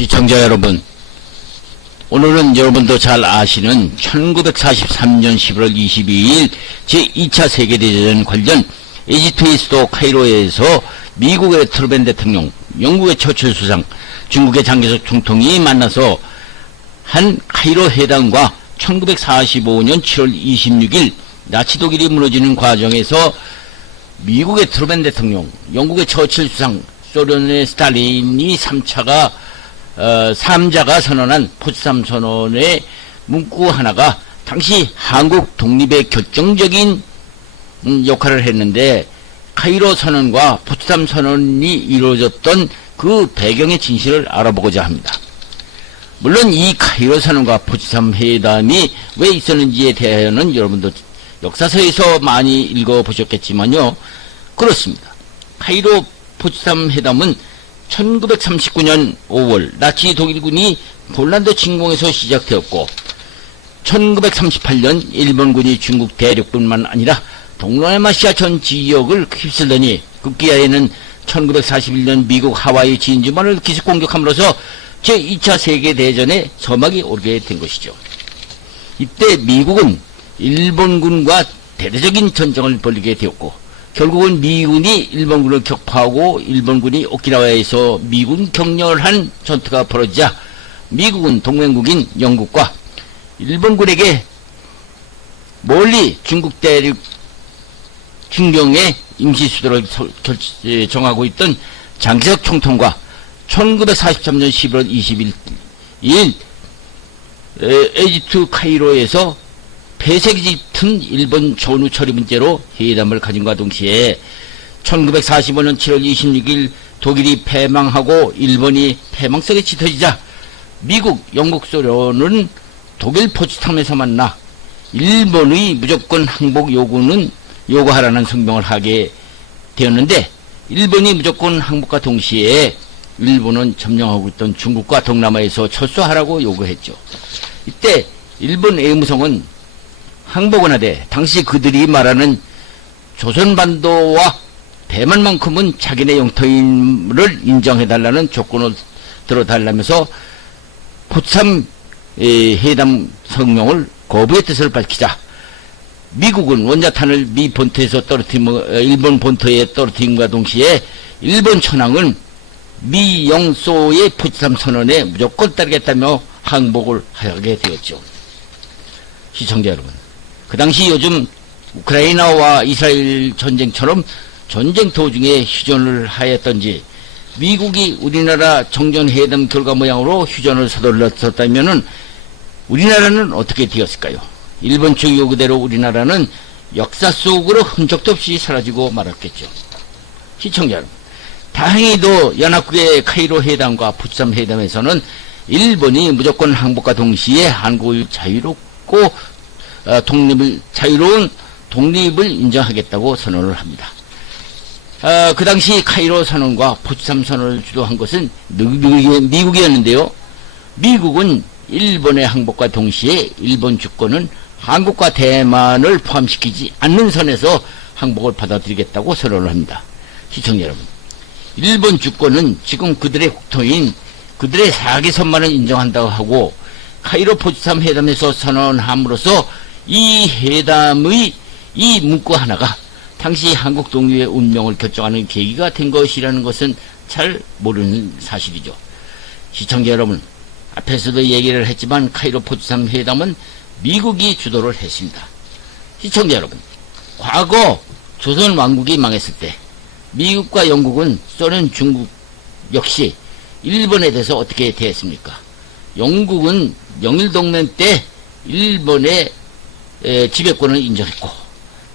시청자 여러분, 오늘은 여러분도 잘 아시는 1943년 11월 22일 제2차 세계대전 관련 이집트의 수도 카이로에서 미국의 트루먼 대통령, 영국의 처칠 수상, 중국의 장개석 총통이 만나서 한 카이로 회담과 1945년 7월 26일 나치 독일이 무너지는 과정에서 미국의 트루먼 대통령, 영국의 처칠 수상, 소련의 스탈린이 3자가 선언한 포츠담 선언의 문구 하나가 당시 한국 독립의 결정적인 역할을 했는데, 카이로 선언과 포츠담 선언이 이루어졌던 그 배경의 진실을 알아보고자 합니다. 물론 이 카이로 선언과 포츠담 회담이 왜 있었는지에 대해서는 여러분도 역사서에서 많이 읽어보셨겠지만요, 그렇습니다. 카이로 포츠담 회담은 1939년 5월 나치 독일군이 폴란드 침공에서 시작되었고, 1938년 일본군이 중국 대륙뿐만 아니라 동남아시아 전 지역을 휩쓸더니 급기야에는 1941년 미국 하와이 진주만을 기습 공격함으로써 제2차 세계대전의 서막이 오르게 된 것이죠. 이때 미국은 일본군과 대대적인 전쟁을 벌이게 되었고, 결국은 미군이 일본군을 격파하고 일본군이 오키나와에서 미군 격렬한 전투가 벌어지자 미국은 동맹국인 영국과 일본군에게 멀리 중국 대륙 진경에 임시수도를 정하고 있던 장개석 총통과 1943년 11월 22일 이집트 카이로에서 폐쇄기 짙은 일본 전후 처리 문제로 회담을 가진과 동시에 1945년 7월 26일 독일이 패망하고 일본이 패망성에 짙어지자 미국, 영국, 소련은 독일 포츠담에서 만나 일본의 무조건 항복 요구하라는 성명을 하게 되었는데, 일본이 무조건 항복과 동시에 일본은 점령하고 있던 중국과 동남아에서 철수하라고 요구했죠. 이때 일본 외무성은 항복은 하되 당시 그들이 말하는 조선반도와 대만만큼은 자기네 영토임을 인정해달라는 조건을 들어달라면서 포츠담 회담 성명을 거부의 뜻을 밝히자 미국은 원자탄을 미 본토에서 일본 본토에 떨어뜨림과 동시에 일본 천황은 미 영소의 포츠담 선언에 무조건 따르겠다며 항복을 하게 되었죠. 시청자 여러분, 그 당시 요즘 우크라이나와 이스라엘 전쟁처럼 전쟁 도중에 휴전을 하였던지, 미국이 우리나라 정전회담 결과 모양으로 휴전을 서둘렀었다면은 우리나라는 어떻게 되었을까요? 일본 측 요구대로 우리나라는 역사 속으로 흔적도 없이 사라지고 말았겠죠. 시청자 여러분, 다행히도 연합국의 카이로 회담과 포츠담 회담에서는 일본이 무조건 항복과 동시에 한국을 자유롭고 자유로운 독립을 인정하겠다고 선언을 합니다. 그 당시 카이로 선언과 포츠담 선언을 주도한 것은 미국이었는데요. 미국은 일본의 항복과 동시에 일본 주권은 한국과 대만을 포함시키지 않는 선에서 항복을 받아들이겠다고 선언을 합니다. 시청자 여러분, 일본 주권은 지금 그들의 국토인 그들의 사기선만을 인정한다고 하고, 카이로 포츠담 회담에서 선언함으로써 이 회담의 이 문구 하나가 당시 한국 독립의 운명을 결정하는 계기가 된 것이라는 것은 잘 모르는 사실이죠. 시청자 여러분, 앞에서도 얘기를 했지만 카이로 포츠담 회담은 미국이 주도를 했습니다. 시청자 여러분, 과거 조선 왕국이 망했을 때 미국과 영국은 소련, 중국 역시 일본에 대해서 어떻게 대했습니까? 영국은 영일동맹 때 일본의 지배권을 인정했고,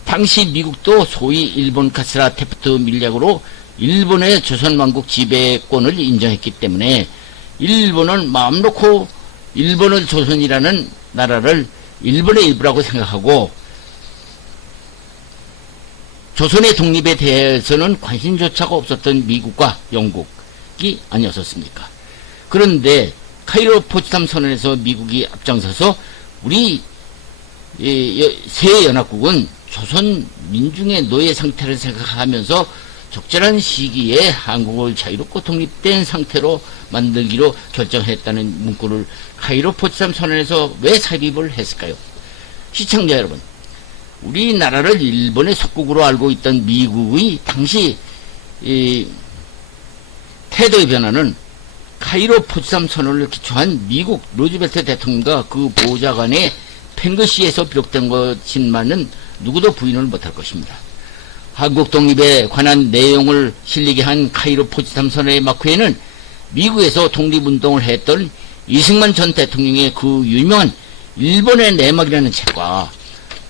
당시 미국도 소위 일본 카스라 테프트 밀약으로 일본의 조선왕국 지배권을 인정했기 때문에 일본은 마음 놓고 일본을 조선이라는 나라를 일본의 일부라고 생각하고, 조선의 독립에 대해서는 관심조차가 없었던 미국과 영국이 아니었었습니까? 그런데 카이로 포츠담 선언에서 미국이 앞장서서 우리 새 연합국은 조선 민중의 노예 상태를 생각하면서 적절한 시기에 한국을 자유롭고 독립된 상태로 만들기로 결정했다는 문구를 카이로 포츠담 선언에서 왜 삽입을 했을까요? 시청자 여러분, 우리나라를 일본의 속국으로 알고 있던 미국의 당시 태도의 변화는 카이로 포츠담 선언을 기초한 미국 루즈벨트 대통령과 그 보좌관의 펜글시에서 비롯된 것인만은 누구도 부인을 못할 것입니다. 한국 독립에 관한 내용을 실리게 한 카이로 포츠담 선언의 막후에는 미국에서 독립운동을 했던 이승만 전 대통령의 그 유명한 일본의 내막이라는 책과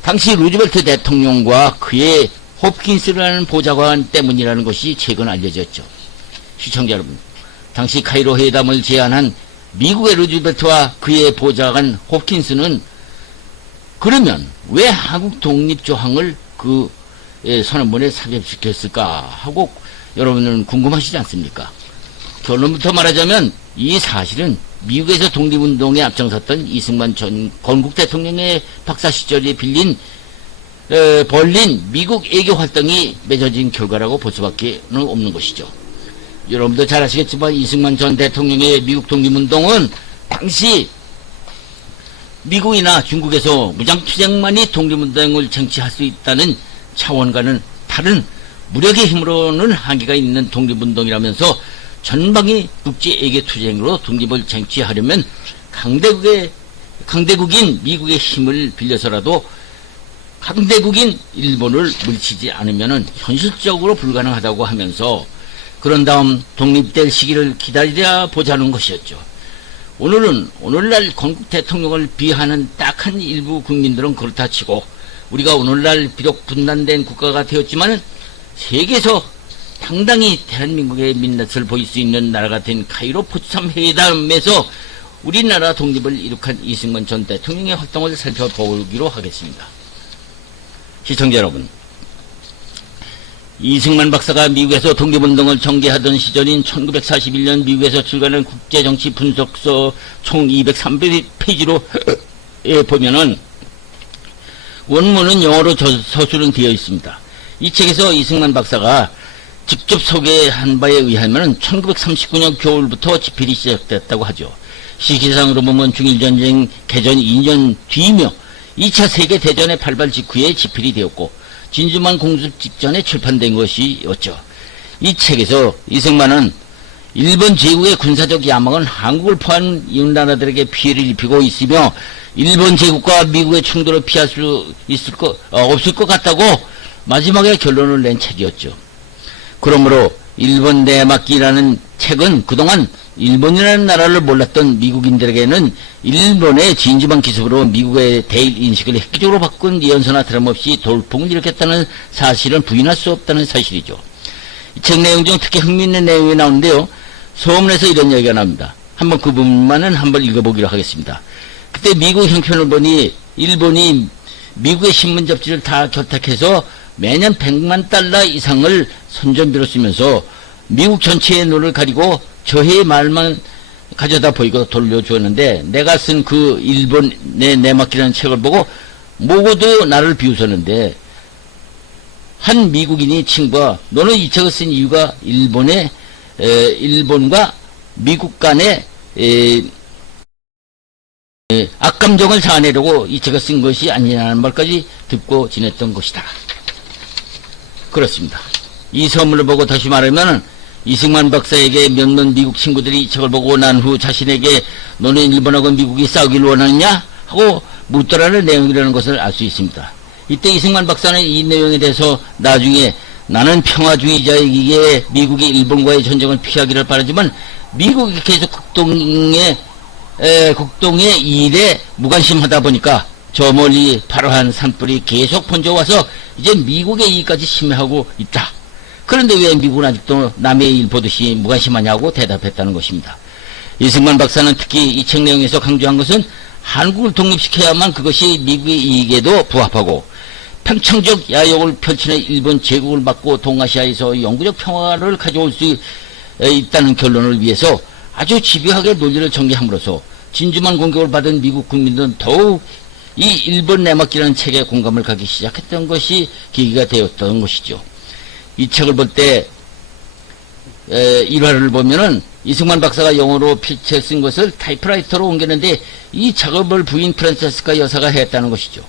당시 루즈벨트 대통령과 그의 홉킨스라는 보좌관 때문이라는 것이 최근 알려졌죠. 시청자 여러분, 당시 카이로 회담을 제안한 미국의 루즈벨트와 그의 보좌관 홉킨스는 그러면 왜 한국 독립 조항을 그 선언문에 삽입시켰을까 하고 여러분은 궁금하시지 않습니까? 결론부터 말하자면 이 사실은 미국에서 독립운동에 앞장섰던 이승만 전 건국 대통령의 박사 시절에 벌린 미국 애교 활동이 맺어진 결과라고 볼 수밖에 없는 것이죠. 여러분도 잘 아시겠지만 이승만 전 대통령의 미국 독립운동은 당시 미국이나 중국에서 무장투쟁만이 독립운동을 쟁취할 수 있다는 차원과는 다른 무력의 힘으로는 한계가 있는 독립운동이라면서 전방위 국제애교 투쟁으로 독립을 쟁취하려면 강대국인 미국의 힘을 빌려서라도 강대국인 일본을 물리치지 않으면 현실적으로 불가능하다고 하면서 그런 다음 독립될 시기를 기다려 보자는 것이었죠. 오늘날 건국 대통령을 비하하는 딱한 일부 국민들은 그렇다 치고 우리가 오늘날 비록 분단된 국가가 되었지만 세계에서 당당히 대한민국의 민낯을 보일 수 있는 나라가 된 카이로 포츠담 회담에서 우리나라 독립을 이룩한 이승만 전 대통령의 활동을 살펴보기로 하겠습니다. 시청자 여러분, 이승만 박사가 미국에서 독립운동을 전개하던 시절인 1941년 미국에서 출간한 국제정치 분석서 총 203페이지로 보면은 원문은 영어로 서술은 되어 있습니다. 이 책에서 이승만 박사가 직접 소개한 바에 의하면 1939년 겨울부터 집필이 시작됐다고 하죠. 시기상으로 보면 중일전쟁 개전 2년 뒤이며 2차 세계대전의 발발 직후에 집필이 되었고 진주만 공습 직전에 출판된 것이었죠. 이 책에서 이승만은 일본 제국의 군사적 야망은 한국을 포함한 이웃나라들에게 피해를 입히고 있으며 일본 제국과 미국의 충돌을 피할 수 없을 것 같다고 마지막에 결론을 낸 책이었죠. 그러므로 일본 내막기라는 책은 그동안 일본이라는 나라를 몰랐던 미국인들에게는 일본의 진주만 기습으로 미국의 대일 인식을 획기적으로 바꾼 예언서나 다름없이 돌풍을 일으켰다는 사실은 부인할 수 없다는 사실이죠. 이 책 내용 중 특히 흥미있는 내용이 나오는데요. 소문에서 이런 얘기가 나옵니다. 한번 그 부분만은 한번 읽어보기로 하겠습니다. 그때 미국 형편을 보니 일본이 미국의 신문 잡지를 다 결탁해서 매년 100만 달러 이상을 선전비로 쓰면서 미국 전체의 눈을 가리고 저해의 말만 가져다 보이고 돌려주었는데 내가 쓴 그 일본의 내막기라는 책을 보고 모두 나를 비웃었는데 한 미국인이 친구가 너는 이 책을 쓴 이유가 일본과 미국 간의 악감정을 자아내려고 이 책을 쓴 것이 아니냐는 말까지 듣고 지냈던 것이다. 그렇습니다. 이 서문을 보고 다시 말하면 이승만 박사에게 몇몇 미국 친구들이 이 책을 보고 난 후 자신에게 너는 일본하고 미국이 싸우기를 원하느냐 하고 묻더라는 내용이라는 것을 알 수 있습니다. 이때 이승만 박사는 이 내용에 대해서 나중에 나는 평화주의자이기에 미국이 일본과의 전쟁을 피하기를 바라지만 미국이 계속 국동의 일에 무관심하다 보니까 저 멀리 파란 산불이 계속 번져와서 이제 미국의 이익까지 침해하고 있다. 그런데 왜 미국은 아직도 남의 일 보듯이 무관심하냐고 대답했다는 것입니다. 이승만 박사는 특히 이 책 내용에서 강조한 것은 한국을 독립시켜야만 그것이 미국의 이익에도 부합하고 평창적 야욕을 펼치는 일본 제국을 막고 동아시아에서 영구적 평화를 가져올 수 있다는 결론을 위해서 아주 집요하게 논리를 전개함으로써 진주만 공격을 받은 미국 국민들은 더욱 이 일본 내막기라는 책에 공감을 가기 시작했던 것이 계기가 되었던 것이죠. 이 책을 볼 때 일화를 보면은 이승만 박사가 영어로 필체 쓴 것을 타이프라이터로 옮겼는데 이 작업을 부인 프란체스카 여사가 했다는 것이죠.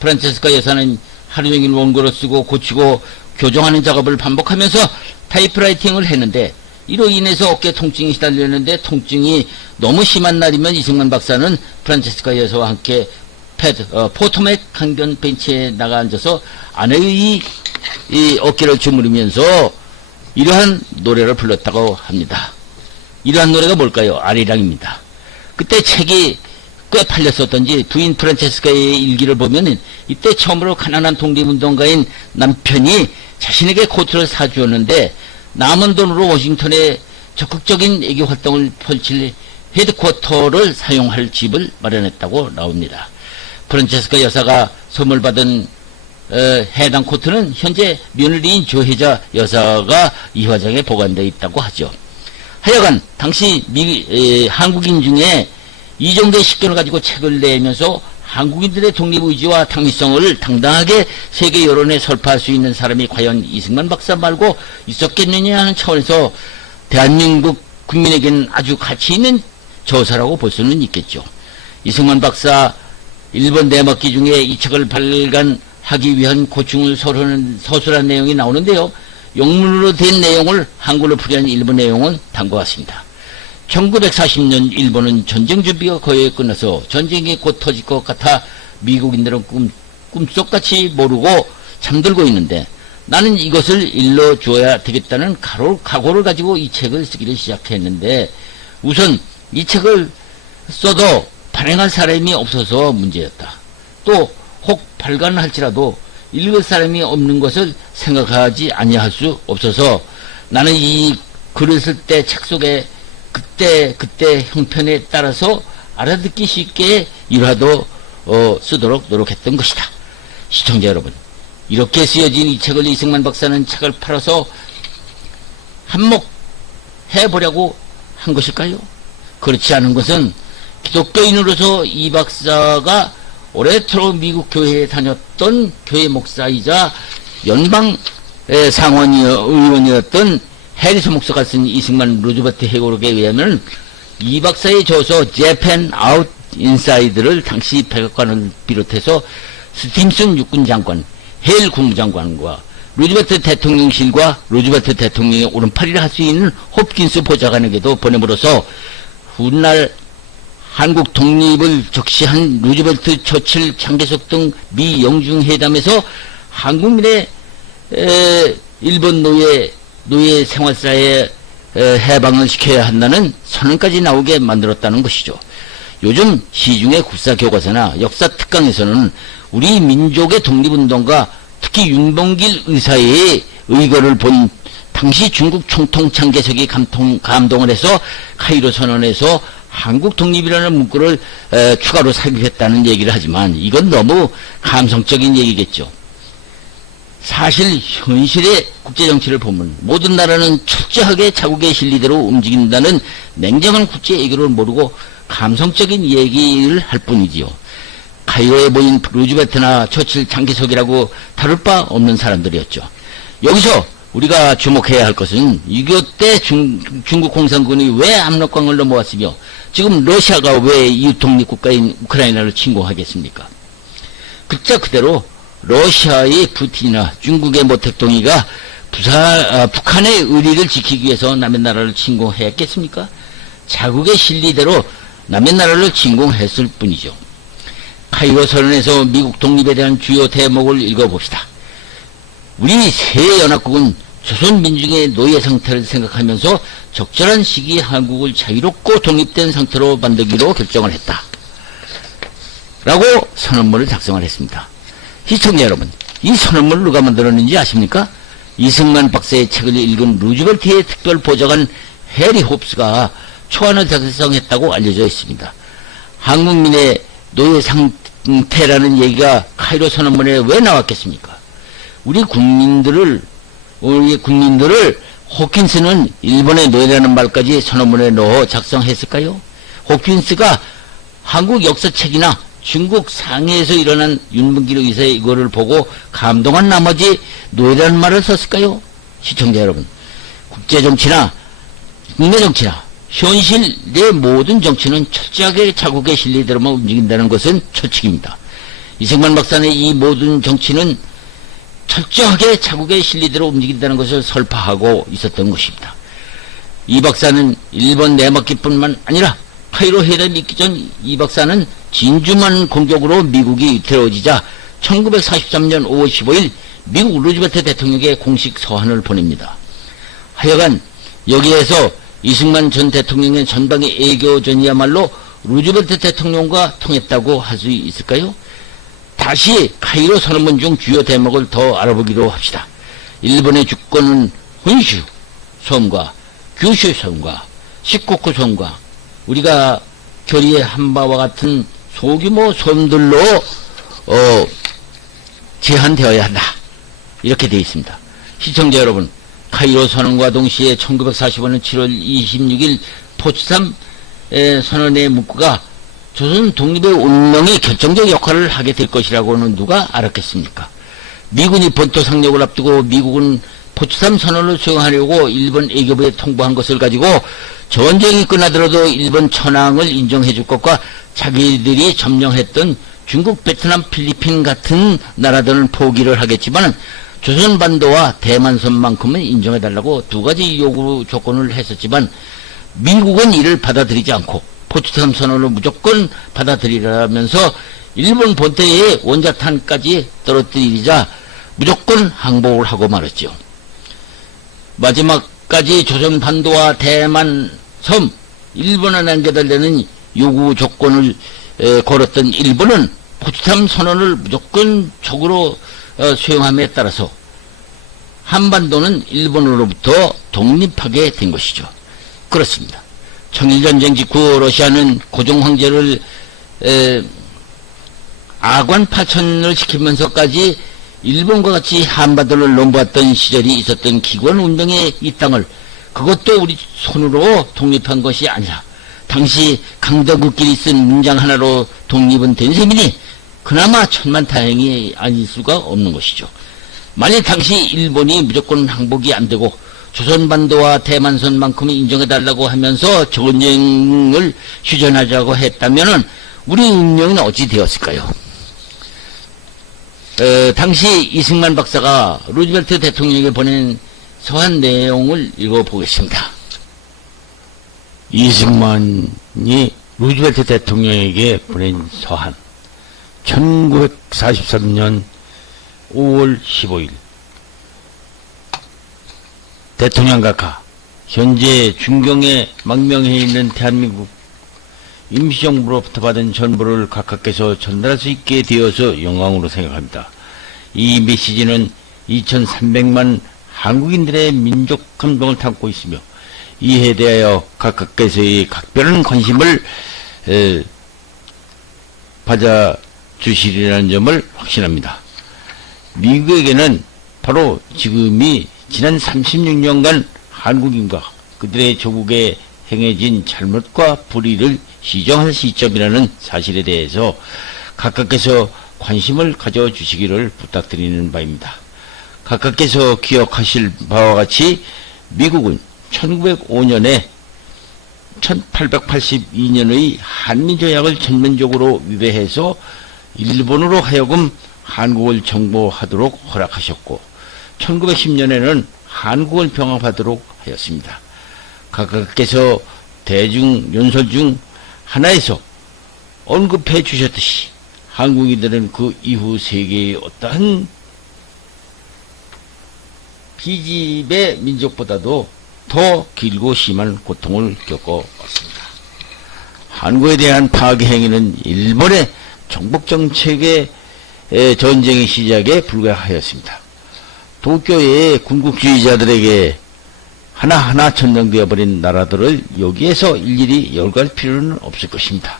프란체스카 여사는 하루 종일 원고로 쓰고 고치고 교정하는 작업을 반복하면서 타이프라이팅을 했는데 이로 인해서 어깨 통증이 시달렸는데 통증이 너무 심한 날이면 이승만 박사는 프란체스카 여사와 함께 포토맥 강변 벤치에 나가 앉아서 아내의 이 어깨를 주무르면서 이러한 노래를 불렀다고 합니다. 이러한 노래가 뭘까요? 아리랑입니다. 그때 책이 꽤 팔렸었던지 부인 프란체스카의 일기를 보면 이때 처음으로 가난한 독립운동가인 남편이 자신에게 코트를 사주었는데 남은 돈으로 워싱턴에 적극적인 애교 활동을 펼칠 헤드쿼터를 사용할 집을 마련했다고 나옵니다. 프란체스카 여사가 선물 받은 해당 코트는 현재 며느리인 조혜자 여사가 이화장에 보관되어 있다고 하죠. 하여간 당시 한국인 중에 이 정도의 식견을 가지고 책을 내면서 한국인들의 독립의지와 당위성을 당당하게 세계 여론에 설파할 수 있는 사람이 과연 이승만 박사 말고 있었겠느냐 하는 차원에서 대한민국 국민에게는 아주 가치 있는 저서라고 볼 수는 있겠죠. 이승만 박사 일본 내막기 중에 이 책을 발간하기 위한 고충을 서술한 내용이 나오는데요. 영문으로 된 내용을 한글로 풀이한 일본 내용은 다음과 같습니다. 1940년 일본은 전쟁 준비가 거의 끝나서 전쟁이 곧 터질 것 같아 미국인들은 꿈속같이 모르고 잠들고 있는데 나는 이것을 일러주어야 되겠다는 각오를 가지고 이 책을 쓰기를 시작했는데 우선 이 책을 써도 발행할 사람이 없어서 문제였다. 또 혹 발간할지라도 읽을 사람이 없는 것을 생각하지 아니할 수 없어서 나는 이 글을 쓸 때 책 속에 그때 형편에 따라서 알아듣기 쉽게 일화도 쓰도록 노력했던 것이다. 시청자 여러분, 이렇게 쓰여진 이 책을 이승만 박사는 책을 팔아서 한몫 해보려고 한 것일까요? 그렇지 않은 것은 기독교인으로서 이 박사가 오래도록 미국 교회에 다녔던 교회 목사이자 연방 상원 의원이었던 해리스 목사가 쓴 이승만 루즈벨트 회고록에 의하면 이 박사의 저서 재팬 아웃 인사이드를 당시 백악관을 비롯해서 스팀슨 육군장관, 헤일 국무장관과 루즈벨트 대통령실과 루즈벨트 대통령의 오른팔이라 할 수 있는 홉킨스 보좌관에게도 보냄으로써 훗날 한국 독립을 적시한 루즈벨트, 처칠, 장개석 등 미 영중 회담에서 한국민의 일본 노예 생활사에 해방을 시켜야 한다는 선언까지 나오게 만들었다는 것이죠. 요즘 시중의 국사교과서나 역사 특강에서는 우리 민족의 독립운동가 특히 윤봉길 의사의 의거를 본 당시 중국 총통 장개석이 감동을 해서 카이로 선언에서 한국 독립이라는 문구를 추가로 삽입했다는 얘기를 하지만 이건 너무 감성적인 얘기겠죠. 사실 현실의 국제정치를 보면 모든 나라는 철저하게 자국의 실리대로 움직인다는 냉정한 국제 애교를 모르고 감성적인 얘기를 할 뿐이지요. 카이로에 모인 루즈벨트나 처칠, 장개석이라고 다룰 바 없는 사람들이었죠. 여기서 우리가 주목해야 할 것은 6.25 때 중국 공산군이 왜 압록강을 넘어왔으며 지금 러시아가 왜 이웃 독립국가인 우크라이나를 침공하겠습니까? 글자 그대로 러시아의 푸틴이나 중국의 모택동이가 북한의 의리를 지키기 위해서 남의 나라를 침공했겠습니까? 자국의 실리대로 남의 나라를 침공했을 뿐이죠. 카이로 선언에서 미국 독립에 대한 주요 대목을 읽어봅시다. 우리 새 연합국은 조선민중의 노예 상태를 생각하면서 적절한 시기에 한국을 자유롭고 독립된 상태로 만들기로 결정을 했다. 라고 선언문을 작성을 했습니다. 시청자 여러분, 이 선언문을 누가 만들었는지 아십니까? 이승만 박사의 책을 읽은 루즈벨트의 특별 보좌관 해리 홉스가 초안을 작성했다고 알려져 있습니다. 한국민의 노예 상태라는 얘기가 카이로 선언문에 왜 나왔겠습니까? 우리 국민들을 호킨스는 일본의 노예라는 말까지 선언문에 넣어 작성했을까요? 호킨스가 한국 역사책이나 중국 상해에서 일어난 윤봉길 의사의 이거를 보고 감동한 나머지 노예라는 말을 썼을까요? 시청자 여러분, 국제정치나 국내 정치나 현실 내 모든 정치는 철저하게 자국의 실리대로만 움직인다는 것은 철칙입니다. 이승만 박사는 이 모든 정치는 철저하게 자국의 실리대로 움직인다는 것을 설파하고 있었던 것입니다. 이 박사는 일본 내막기뿐만 아니라 카이로 회담이 있기 전 이 박사는 진주만 공격으로 미국이 위태로워지자 1943년 5월 15일 미국 루즈벨트 대통령에게 공식 서한을 보냅니다. 하여간 여기에서 이승만 전 대통령의 전방위 애교전이야말로 루즈벨트 대통령과 통했다고 할 수 있을까요? 다시 카이로 선언문 중 주요 대목을 더 알아보기로 합시다. 일본의 주권은 혼슈 섬과 규슈 섬과 시코쿠 섬과 우리가 결의한 바와 같은 소규모 섬들로 제한되어야 한다. 이렇게 되어 있습니다. 시청자 여러분, 카이로 선언과 동시에 1945년 7월 26일 포츠담 선언의 문구가 조선 독립의 운명에 결정적 역할을 하게 될 것이라고는 누가 알았겠습니까? 미군이 본토 상륙을 앞두고 미국은 포츠담 선언을 수행하려고 일본 외교부에 통보한 것을 가지고 전쟁이 끝나더라도 일본 천황을 인정해 줄 것과 자기들이 점령했던 중국, 베트남, 필리핀 같은 나라들은 포기를 하겠지만 조선반도와 대만섬만큼은 인정해달라고 두 가지 요구 조건을 했었지만 미국은 이를 받아들이지 않고 포츠담 선언을 무조건 받아들이라면서 일본 본토에 원자탄까지 떨어뜨리자 무조건 항복을 하고 말았죠. 마지막까지 조선반도와 대만섬, 일본에 남겨달라는 요구 조건을 걸었던 일본은 포츠담 선언을 무조건 적으로 수용함에 따라서 한반도는 일본으로부터 독립하게 된 것이죠. 그렇습니다. 청일전쟁 직후 러시아는 고종 황제를 아관 파천을 시키면서까지 일본과 같이 한반도를 넘보았던 시절이 있었던 기권 운명의 이 땅을 그것도 우리 손으로 독립한 것이 아니라 당시 강덕국끼리 쓴 문장 하나로 독립은 된 셈이니 그나마 천만다행이 아닐 수가 없는 것이죠. 만일 당시 일본이 무조건 항복이 안 되고 조선반도와 대만선만큼은 인정해달라고 하면서 전쟁을 휴전하자고 했다면은 우리 운명은 어찌 되었을까요? 당시 이승만 박사가 루즈벨트 대통령에게 보낸 서한 내용을 읽어보겠습니다. 이승만이 루즈벨트 대통령에게 보낸 서한 1943년 5월 15일 대통령 각하, 현재 중경에 망명해 있는 대한민국 임시정부로부터 받은 전보를 각하께서 전달할 수 있게 되어서 영광으로 생각합니다. 이 메시지는 2300만 한국인들의 민족 감동을 담고 있으며 이에 대하여 각하께서의 각별한 관심을 받아주시리라는 점을 확신합니다. 미국에게는 바로 지금이 지난 36년간 한국인과 그들의 조국에 행해진 잘못과 불의를 시정할 시점이라는 사실에 대해서 각하께서 관심을 가져주시기를 부탁드리는 바입니다. 각하께서 기억하실 바와 같이 미국은 1905년에 1882년의 한미조약을 전면적으로 위배해서 일본으로 하여금 한국을 정복하도록 허락하셨고 1910년에는 한국을 병합하도록 하였습니다. 각하께서 대중 연설 중 하나에서 언급해 주셨듯이 한국인들은 그 이후 세계의 어떠한 비집의 민족보다도 더 길고 심한 고통을 겪어왔습니다. 한국에 대한 파괴 행위는 일본의 정복정책의 전쟁의 시작에 불과하였습니다. 도쿄의 군국주의자들에게 하나하나 점령되어 버린 나라들을 여기에서 일일이 열거할 필요는 없을 것입니다.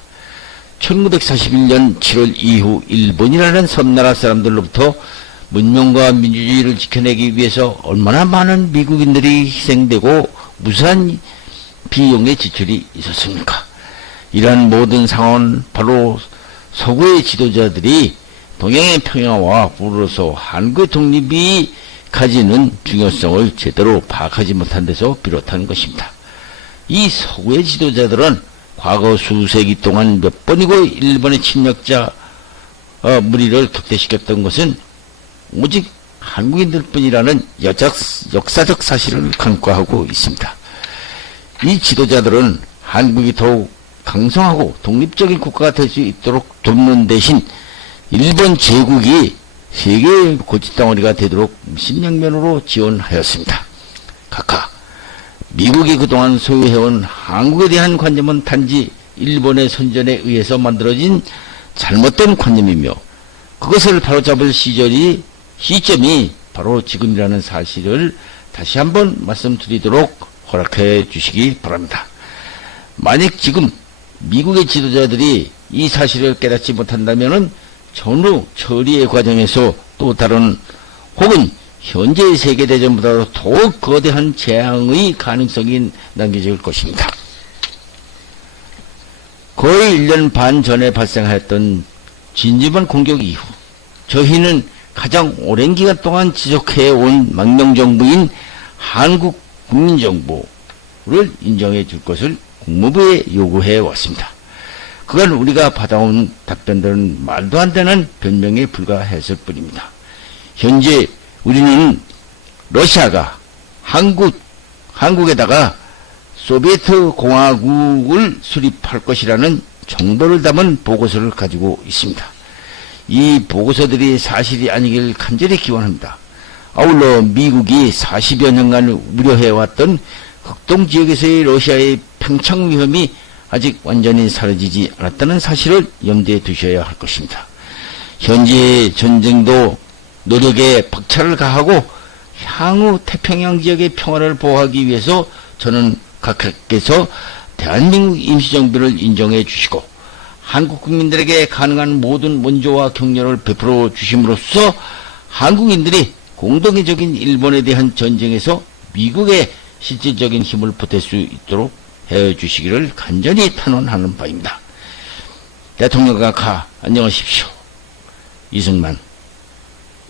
1941년 7월 이후 일본이라는 섬나라 사람들로부터 문명과 민주주의를 지켜내기 위해서 얼마나 많은 미국인들이 희생되고 무수한 비용의 지출이 있었습니까? 이러한 모든 상황은 바로 서구의 지도자들이 동양의 평화와 부로서 한국의 독립이 가지는 중요성을 제대로 파악하지 못한 데서 비롯한 것입니다. 이 서구의 지도자들은 과거 수세기 동안 몇 번이고 일본의 침략자 무리를 격퇴시켰던 것은 오직 한국인들 뿐이라는 역사적 사실을 간과하고 있습니다. 이 지도자들은 한국이 더욱 강성하고 독립적인 국가가 될 수 있도록 돕는 대신 일본 제국이 세계의 고집덩어리가 되도록 신양면으로 지원하였습니다. 각하, 미국이 그동안 소유해온 한국에 대한 관념은 단지 일본의 선전에 의해서 만들어진 잘못된 관념이며 그것을 바로잡을 시점이 바로 지금이라는 사실을 다시 한번 말씀드리도록 허락해 주시기 바랍니다. 만약 지금 미국의 지도자들이 이 사실을 깨닫지 못한다면 전후 처리의 과정에서 또 다른 혹은 현재의 세계대전보다도 더욱 거대한 재앙의 가능성이 남겨질 것입니다. 거의 1년 반 전에 발생하였던 진지반 공격 이후 저희는 가장 오랜 기간 동안 지속해온 망명정부인 한국국민정부를 인정해 줄 것을 국무부에 요구해 왔습니다. 그건 우리가 받아온 답변들은 말도 안 되는 변명에 불과했을 뿐입니다. 현재 우리는 러시아가 한국에다가 소비에트 공화국을 수립할 것이라는 정보를 담은 보고서를 가지고 있습니다. 이 보고서들이 사실이 아니길 간절히 기원합니다. 아울러 미국이 40여 년간 우려해왔던 극동지역에서의 러시아의 팽창 위험이 아직 완전히 사라지지 않았다는 사실을 염두에 두셔야 할 것입니다. 현재 전쟁도 노력에 박차를 가하고 향후 태평양 지역의 평화를 보호하기 위해서 저는 각하께서 대한민국 임시정부를 인정해 주시고 한국 국민들에게 가능한 모든 원조와 격려를 베풀어 주심으로써 한국인들이 공동의적인 일본에 대한 전쟁에서 미국의 실질적인 힘을 보탤 수 있도록 해주시기를 간절히 탄원하는 바입니다. 대통령 각하 안녕하십시오. 이승만.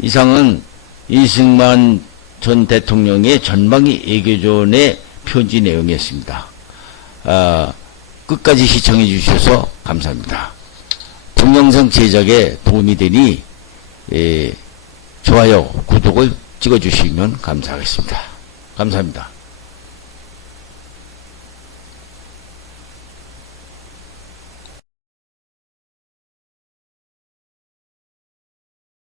이상은 이승만 전 대통령의 전방위 외교전의 편지 내용이었습니다. 끝까지 시청해 주셔서 감사합니다. 동영상 제작에 도움이 되니 좋아요, 구독을 찍어주시면 감사하겠습니다. 감사합니다.